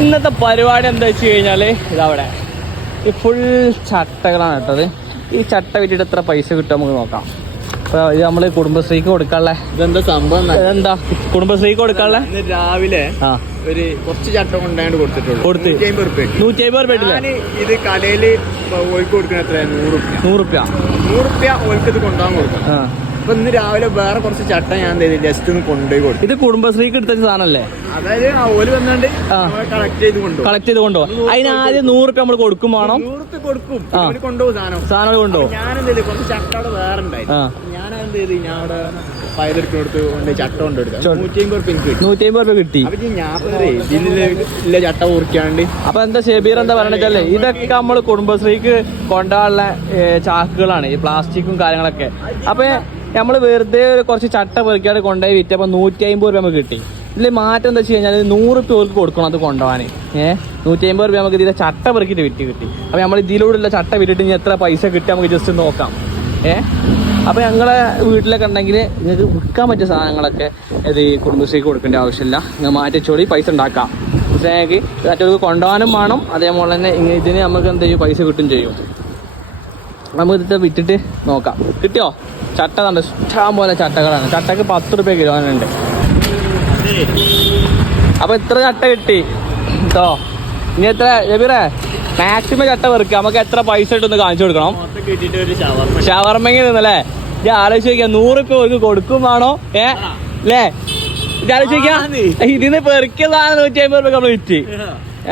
ഇന്നത്തെ പരിപാടി എന്താ വെച്ച് കഴിഞ്ഞാൽ? ഇതവിടെ. ഈ ഫുൾ ചട്ടകളാണ് കേട്ടത് ഈ ചട്ട വിറ്റിട്ട് എത്ര പൈസ കിട്ടും നമുക്ക് നോക്കാം. അപ്പൊ ഇത് നമ്മൾ കുടുംബശ്രീക്ക് കൊടുക്കാനുള്ള. ഇതെന്താ സംഭവം ഇതെന്താ? എന്താ കുടുംബശ്രീക്ക് കൊടുക്കാനുള്ള? ഇന്ന് രാവിലെ ആ. ഒരു കുറച്ച് ചട്ടം കൊണ്ടായിട്ട് കൊടുത്തിട്ടുള്ളൂ. കൊടുത്ത്. നൂറ്റി അമ്പത് റുപ്യ ഇത് കടയിൽ ഓൽക്ക് കൊടുക്കണ എത്ര നൂറുപ്യ നൂറുപ്യ നൂറുപ്യ റുപ്യ. നൂറ് റുപ്യ ഓൽക്ക് ഇത് കൊണ്ടുപോകാൻ കൊടുക്കാം അപ്പൊ ഇന്ന് രാവിലെ വേറെ കുറച്ച് ചട്ട ഞാൻ എന്ത് ചെയ്തു? ജസ്റ്റ് ഒന്ന് കൊണ്ടുപോയി കൊടുത്തു. ഇത് കുടുംബശ്രീക്ക് എടുത്ത സാധനല്ലേ അതായത് ആ ഓൽ വന്നാണ്ട് കളക്ട് ചെയ്ത് കൊണ്ടു കളക്ട് ചെയ്ത് കൊണ്ടോ അതിന് ആദ്യം നൂറ് റുപ്യ നമ്മൾ കൊടുക്കും വേണം. നൂറ് റുപ്യ കൊടുക്കും കൊണ്ടുപോകും സാധനം. സാധനം കൊണ്ടുപോകും. ഞാൻ എന്ത് ചെയ്തു? കുറച്ച് ചട്ട അവിടെ വേറെ ഉണ്ടായി. ഞാൻ എന്ത് ചെയ്തു? ഞാൻ അവിടെ പയതെടുക്കുന്നടുത്ത് കൊണ്ട് ചട്ട കൊണ്ടെടുത്തു നൂറ്റി അമ്പത് റുപ്യ കിട്ടി. നൂറ്റി അമ്പത് രൂപ കിട്ടി. അപ്പൊ ഞാൻ ചട്ട കുറിക്കാണ്ട് അപ്പൊ എന്താ ഷെബീർ എന്താ പറയണല്ലേ ഇതൊക്കെ നമ്മൾ കുടുംബശ്രീക്ക് കൊണ്ടുപോകാനുള്ള ഏ, ചാക്കുകളാണ്. ഈ പ്ലാസ്റ്റിക്കും കാര്യങ്ങളൊക്കെ. അപ്പൊ നമ്മൾ വെറുതെ ഒരു കുറച്ച് ചട്ട പെറുക്കിയാണ് കൊണ്ടുപോയി വിറ്റപ്പോൾ നൂറ്റി അമ്പത് രൂപ നമുക്ക് കിട്ടി. ഇതിൽ മാറ്റം എന്താ വെച്ച് കഴിഞ്ഞാൽ നൂറ് രൂപ അവർക്ക് കൊടുക്കണം അത് കൊണ്ടുപോകാൻ ഏഹ് നൂറ്റി അമ്പത് രൂപ നമുക്ക് ഇതിലെ ചട്ട പെറുക്കിയിട്ട് വിറ്റ് കിട്ടി. അപ്പോൾ നമ്മൾ ഇതിലൂടെയുള്ള ചട്ട വിറ്റിട്ട് ഇനി എത്ര പൈസ കിട്ടി നമുക്ക് ജസ്റ്റ് നോക്കാം. ഏഹ് അപ്പോൾ ഞങ്ങളെ വീട്ടിലൊക്കെ ഉണ്ടെങ്കിൽ നിങ്ങൾക്ക് വിൽക്കാൻ പറ്റിയ സാധനങ്ങളൊക്കെ ഇത് കുടുംബശ്രീക്ക് കൊടുക്കേണ്ട ആവശ്യമില്ല. നിങ്ങൾ മാറ്റിച്ചോടി പൈസ ഉണ്ടാക്കാം. ഞങ്ങൾക്ക് മറ്റവർക്ക് കൊണ്ടുപോകാനും വേണം. അതേപോലെ തന്നെ ഇതിന് നമുക്ക് എന്ത് ചെയ്യും? പൈസ കിട്ടും ചെയ്യും. നമുക്ക് ഇതിട്ട് വിറ്റിട്ട് നോക്കാം. കിട്ടിയോ? ചട്ട കണ്ട് ഇഷ്ടം പോലെ ചട്ടകളാണ്. ചട്ടക്ക് പത്ത് റുപ്യ കിലോ ഉണ്ട്. അപ്പൊ ഇത്ര ചട്ട കിട്ടി. കേട്ടോ ഇനി എത്ര? ജബീറേ മാക്സിമം ചട്ട വെറുക്കുക നമുക്ക് എത്ര പൈസ ഇട്ടൊന്ന് കാണിച്ചു കൊടുക്കണം. ഷവർമ്മങ്ങി നിന്നല്ലേ ഞാൻ ആലോചിച്ച് നോക്കിയാ നൂറുപ്യ അവർക്ക് കൊടുക്കും വേണോ? ഏ? അല്ലേ? ഇത് ആലോചിച്ച് നോക്കിയാ ഇതിന്ന് പെറുക്കുന്നതാണ് നൂറ്റി അമ്പത് രൂപ നമ്മൾ വിറ്റ്.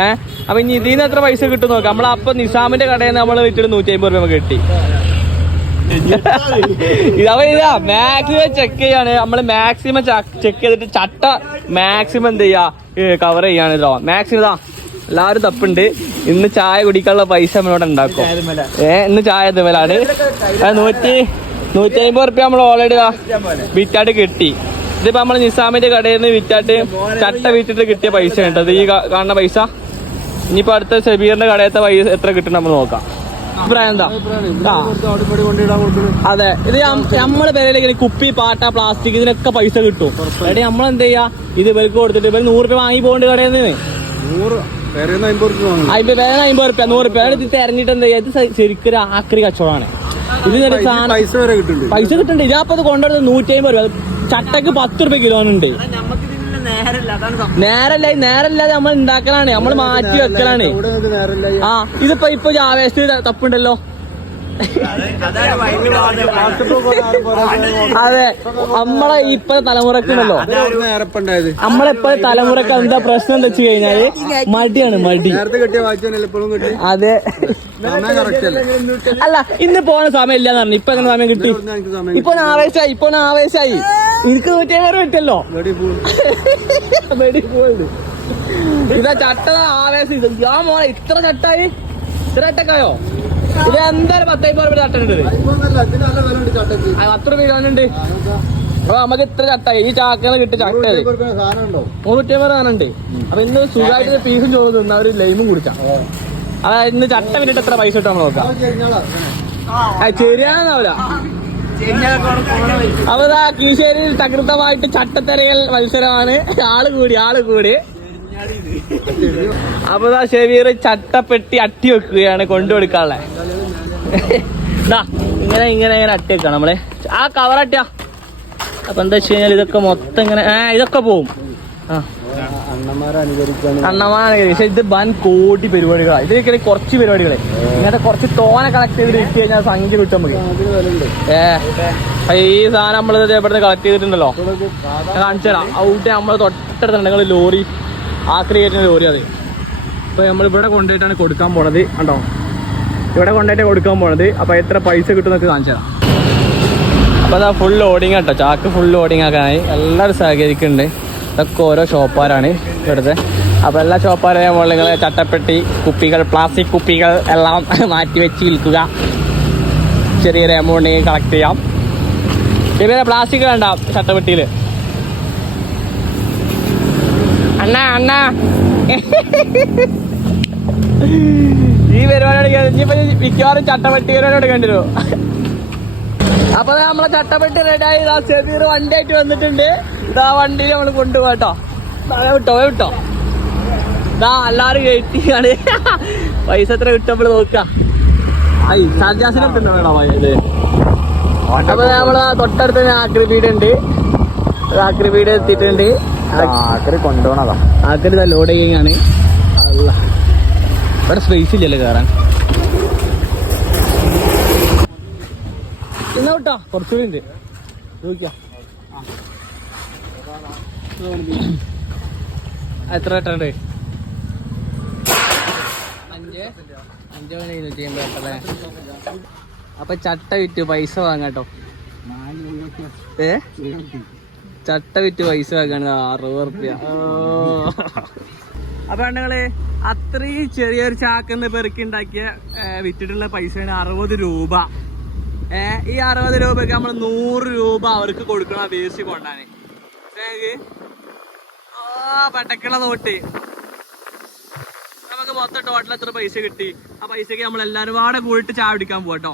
ഏഹ് അപ്പൊ ഇനി ഇതിന്ന് എത്ര പൈസ കിട്ടും നോക്കാം. നമ്മളപ്പൊ നിസാമിന്റെ കടയിൽ നിന്ന് നമ്മൾ വിറ്റിട്ട് നൂറ്റി അമ്പത് രൂപ നമുക്ക് കിട്ടി. ഇതാ മാക്സിമം ചെക്ക് ചെയ്യാണ്. നമ്മൾ മാക്സിമം ചെക്ക് ചെയ്തിട്ട് ചട്ട മാക്സിമം എന്ത് ചെയ്യാ കവർ ചെയ്യാണ് മാക്സിമം ഇതാ എല്ലാവരും തപ്പുണ്ട്. ഇന്ന് ചായ കുടിക്കാനുള്ള പൈസ നമ്മളിവിടെ ഉണ്ടാക്കും. ഏ ഇന്ന് ചായ ഇതുപോലാണ് നൂറ്റി നൂറ്റി അമ്പത് റുപ്യ നമ്മൾ ഓൾറെഡി വിറ്റാട്ട് കിട്ടി. ഇതിപ്പോ നമ്മൾ നിസാമിന്റെ കടയിൽ നിന്ന് വിറ്റാട്ട് ചട്ട വിറ്റിട്ട് കിട്ടിയ പൈസ ഉണ്ട് ഈ കാണുന്ന പൈസ. ഇനിയിപ്പോ അടുത്ത ഷബീറിന്റെ കടയത്തെ പൈസ എത്ര കിട്ടും നമ്മൾ നോക്കാം. അഭിപ്രായം എന്താ? അതെ. ഇത് നമ്മളെ പേരിലേക്ക് കുപ്പി പാട്ട പ്ലാസ്റ്റിക് ഇതിനൊക്കെ പൈസ കിട്ടും. എടേ നമ്മളെന്ത് ചെയ്യാ? ഇത് ഇവർക്ക് കൊടുത്തിട്ട് ഇവർ നൂറ് രൂപ വാങ്ങി പോകേണ്ട കടയിൽ നിന്ന്. അമ്പത് അമ്പത് റുപ്യ നൂറ് റുപ്യ. ഇത് തെരഞ്ഞിട്ട് എന്ത് ചെയ്യാ? ഇത് ശരിക്കും ഒരു ആക്രി കച്ചവടമാണ്. ഇത് സാധനം പൈസ വരെ കിട്ടുന്നുണ്ട്. പൈസ അപ്പൊ കൊണ്ടുവരുന്നത് നൂറ്റി അമ്പത് രൂപ ചട്ടക്ക് പത്ത് റുപ്യ കിലോനുണ്ട്. നേരല്ല അതാണ് സംഭവം. നേരല്ല നേരല്ലാതെ നമ്മൾ ഉണ്ടാക്കലാണ് നമ്മൾ മാറ്റി വെക്കലാണ്. ആ ഇതിപ്പോ ഇപ്പൊ ആവേശത്തിൽ തപ്പുണ്ടല്ലോ. അതെ നമ്മളെ ഇപ്പൊ തലമുറക്കുണ്ടല്ലോ നേരപ്പുണ്ടായത്? നമ്മളിപ്പോ തലമുറയ്ക്ക് എന്താ പ്രശ്നം എന്താ വെച്ച് കഴിഞ്ഞാൽ മടിയാണ് മടി. നേരത്തെ കെട്ടിയ വായിച്ചാൽ എപ്പോഴും കിട്ടി അതെ. അല്ലേ ഇന്ന് പോകുന്ന സമയം ഇല്ലാന്ന് പറഞ്ഞു. ഇപ്പൊ എങ്ങനെ സമയം കിട്ടി? ഇപ്പൊ ആവേശമായി ഇപ്പൊ ആവേശമായി എനിക്ക് നൂറ്റി അമ്പത് പറ്റല്ലോ ഇതാ ചട്ട ആവേശം ഇത്. ഞാൻ മോനെ ഇത്ര ചട്ടായി? ഇത്ര ചട്ടക്കായോ? ഇത് എന്തായാലും പത്തൈമ്പത് രൂപ ചട്ടുണ്ട് അത്ര രൂപ അപ്പൊ നമുക്ക് ഇത്ര ചട്ടായി. ഈ ചാക്കന്ന് കിട്ടി ചട്ടയത് അമ്പത് സാധനമുണ്ട്. അപ്പൊ ഇന്ന് സുഖമായിട്ട് പീസും ചോറ് തിന്ന. ഒരു ലൈമും കുടിച്ചാ. അതായത് ഇന്ന് ചട്ട വിട്ടിട്ട് എത്ര പൈസ കിട്ടാൻ നോക്കാം. ശരിയാണെന്നാവില്ല അപ്പൊ ഇതാ കീശേരിയിൽ തകൃതമായിട്ട് ചട്ടത്തെരയൽ മത്സരമാണ്. ആൾ കൂടി ആൾ കൂടി. അപ്പൊ ഇതാ ഷെവീർ ചട്ടപ്പെട്ടി അട്ടി വെക്കുകയാണ് കൊണ്ടു കൊടുക്കാനുള്ള. ഇങ്ങനെ ഇങ്ങനെ ഇങ്ങനെ അട്ടി വെക്കണം നമ്മളെ. ആ കവർ അട്ടിയാ. അപ്പൊ എന്താ വെച്ച് കഴിഞ്ഞാൽ ഇതൊക്കെ മൊത്തം ഇങ്ങനെ ഏ ഇതൊക്കെ പോവും. ആ. പക്ഷെ ഇത് വൻ കോടി പരിപാടികളാണ് ഇതിലൊക്കെ കുറച്ച് പരിപാടികളെ. ഇങ്ങനത്തെ കുറച്ച് തോന കളക്ട് ചെയ്ത് ഇട്ട് കഴിഞ്ഞാൽ സംഖ്യ കിട്ടും നമുക്ക്. ഏ ഈ സാധനം നമ്മൾ ഇവിടുന്ന് കളക്ട് ചെയ്തിട്ടുണ്ടല്ലോ. കാണിച്ചു തരാം. ഔട്ട് നമ്മൾ തൊട്ടടുത്തുണ്ടെങ്കിൽ ലോറി ആക്രി കയറ്റുന്ന ലോറി അത്. അപ്പൊ നമ്മൾ ഇവിടെ കൊണ്ടുപോയിട്ടാണ് കൊടുക്കാൻ പോണത്. കണ്ടോ? ഇവിടെ കൊണ്ടുപോയിട്ട് കൊടുക്കാൻ പോണത്. അപ്പൊ എത്ര പൈസ കിട്ടും എന്നൊക്കെ കാണിച്ചു തരാം. അപ്പൊ അതാ ഫുൾ ലോഡിങ് കേട്ടോ ചാക്ക് ഫുൾ ലോഡിങ് ആക്കാനായി. എല്ലാവരും സഹകരിക്കുന്നുണ്ട്. ഇതൊക്കെ ഓരോ ഷോപ്പാരാണ് ഇവിടുത്തെ. അപ്പോൾ എല്ലാ ഷോപ്പാരെയും നിങ്ങൾ ചട്ടപ്പെട്ടി കുപ്പികൾ പ്ലാസ്റ്റിക് കുപ്പികൾ എല്ലാം മാറ്റി വെച്ച് വിൽക്കുക. ചെറിയൊരു എമൗണ്ട് കളക്ട് ചെയ്യാം. ചെറിയ പ്ലാസ്റ്റിക് വേണ്ട ചട്ടപ്പെട്ടിയിൽ അണ്ണാ അണ്ണാ. ഈ പരിപാടി ഇനിയിപ്പോ മിക്കവാറും ചട്ടപ്പെട്ടി പരിപാടി എടുക്കേണ്ടി വരും അപ്പൊ നമ്മളെ ചട്ടപ്പെട്ടി റെഡായി ചെറിയൊരു വണ്ടി ആയിട്ട് വന്നിട്ടുണ്ട്. ഇതാ വണ്ടിയിൽ നമ്മൾ കൊണ്ടുപോകട്ടോ വിട്ടോ വിട്ടോ. ഇതാ എല്ലാരും കയറ്റിയാണ് പൈസ എത്ര കിട്ടുമ്പോൾ ആയി വേണോ ഇത് അപ്പൊ നമ്മൾ തൊട്ടടുത്ത് ആക്രി വീട് ഉണ്ട്. ആക്രി വീട് എത്തിയിട്ടുണ്ട്. ആക്രി കൊണ്ടുപോണതാ. ആക്രി ലോഡ് ചെയ്യുകയാണ്. ഇവിടെ സ്പേസ് ഇല്ലല്ലോ കയറാൻ എന്നാ കേട്ടോ കുറച്ചുകൂടി ഉണ്ട്. ചോദിക്കാം എത്ര അല്ലേ? അപ്പൊ ചട്ട വിറ്റ് പൈസ വാങ്ങാട്ടോ ഏ? ചട്ട വിറ്റ് പൈസ വാങ്ങാണ് അറുപത് റുപ്യ. അപ്പൊ ഞങ്ങൾ അത്രയും ചെറിയൊരു ചാക്കെന്ന് പെറുക്കി ഉണ്ടാക്കിയ വിറ്റിട്ടുള്ള പൈസയാണ് അറുപത് രൂപ. ഏ ഈ അറുപത് രൂപയ്ക്ക് നമ്മൾ നൂറ് രൂപ അവർക്ക് കൊടുക്കണം വേസ്റ്റ് കൊണ്ടാണ്. പടക്കണ നോട്ട് നമുക്ക് മൊത്തം ടോട്ടൽ എത്ര പൈസ കിട്ടി? ആ പൈസക്ക് നമ്മൾ എല്ലാവരും കൂടെ കൂടിയിട്ട് ചായ പിടിക്കാൻ പോകട്ടോ